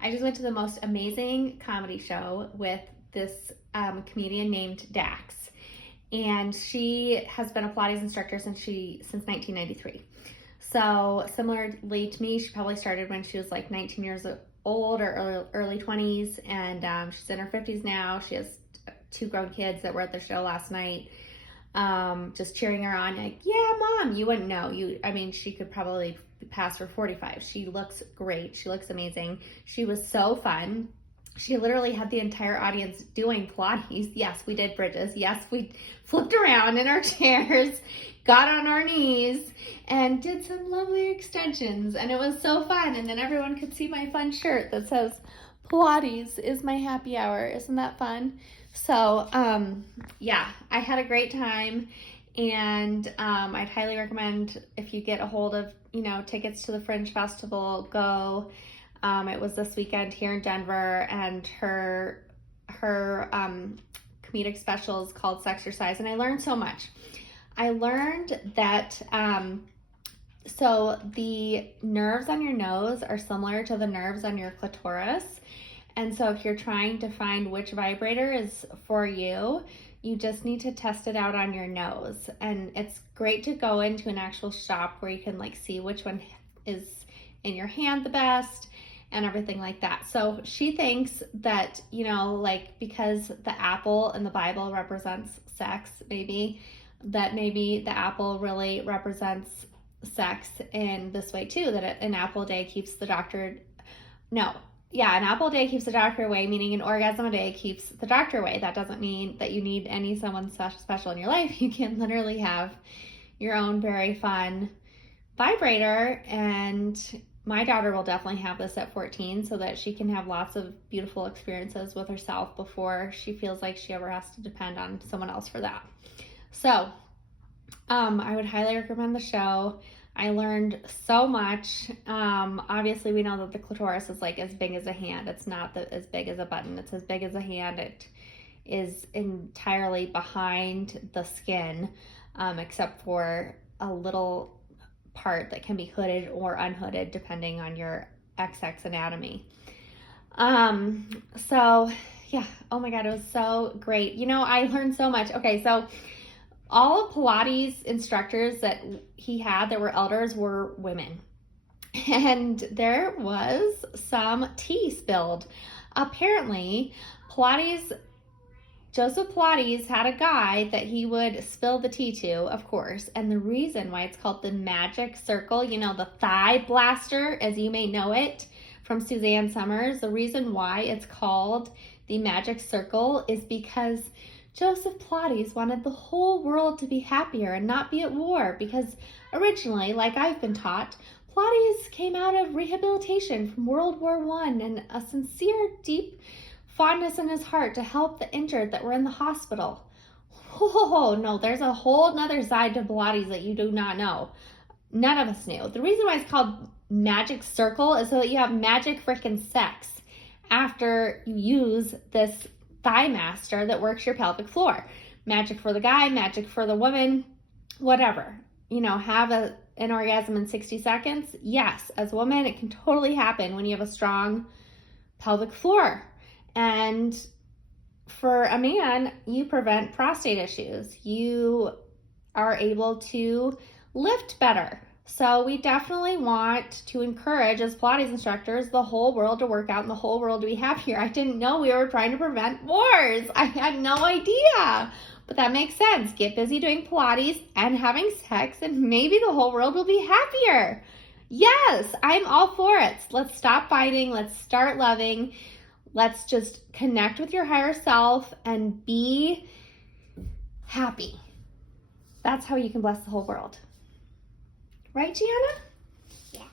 I just went to the most amazing comedy show with this comedian named Dax. And she has been a Pilates instructor since 1993. So similarly to me, she probably started when she was like 19 years old or early 20s, and she's in her 50s now. She has 2 grown kids that were at the show last night, just cheering her on, like, yeah, mom. You wouldn't know. She could probably pass for 45. She looks great. She looks amazing. She was so fun. She literally had the entire audience doing Pilates. Yes, we did bridges. Yes, we flipped around in our chairs, got on our knees, and did some lovely extensions. And it was so fun. And then everyone could see my fun shirt that says, Pilates is my happy hour. Isn't that fun? So, yeah, I had a great time. And I'd highly recommend, if you get a hold of, tickets to the Fringe Festival, go. It was this weekend here in Denver, and her comedic special is called Sexercise, and I learned so much. I learned that so the nerves on your nose are similar to the nerves on your clitoris, and so if you're trying to find which vibrator is for you, you just need to test it out on your nose. And it's great to go into an actual shop where you can see which one is in your hand the best and everything like that. So she thinks that, because the apple in the Bible represents sex, maybe the apple really represents sex in this way too, that an apple a day keeps the doctor away, meaning an orgasm a day keeps the doctor away. That doesn't mean that you need someone special in your life. You can literally have your own very fun vibrator, and my daughter will definitely have this at 14 so that she can have lots of beautiful experiences with herself before she feels like she ever has to depend on someone else for that. So I would highly recommend the show. I learned so much. Obviously, we know that the clitoris is as big as a hand. It's not as big as a button. It's as big as a hand. It is entirely behind the skin, except for a little part that can be hooded or unhooded depending on your XX anatomy. So yeah, oh my God, it was so great. I learned so much. Okay, so all of Pilates instructors that he had that were elders were women. And there was some tea spilled. Apparently, Joseph Pilates had a guy that he would spill the tea to, of course. And the reason why it's called the magic circle, the thigh blaster, as you may know it from Suzanne Summers, the reason why it's called the magic circle is because Joseph Pilates wanted the whole world to be happier and not be at war, because originally, like I've been taught, Pilates came out of rehabilitation from World War I and a sincere, deep fondness in his heart to help the injured that were in the hospital. Oh, no, there's a whole nother side to Pilates that you do not know. None of us knew. The reason why it's called magic circle is so that you have magic freaking sex after you use this thigh master that works your pelvic floor. Magic for the guy, magic for the woman, whatever. Have an orgasm in 60 seconds. Yes, as a woman, it can totally happen when you have a strong pelvic floor. And for a man, you prevent prostate issues. You are able to lift better. So we definitely want to encourage, as Pilates instructors, the whole world to work out and the whole world to be happier. I didn't know we were trying to prevent wars. I had no idea. But that makes sense. Get busy doing Pilates and having sex, and maybe the whole world will be happier. Yes, I'm all for it. Let's stop fighting. Let's start loving. Let's just connect with your higher self and be happy. That's how you can bless the whole world. Right, Gianna? Yeah.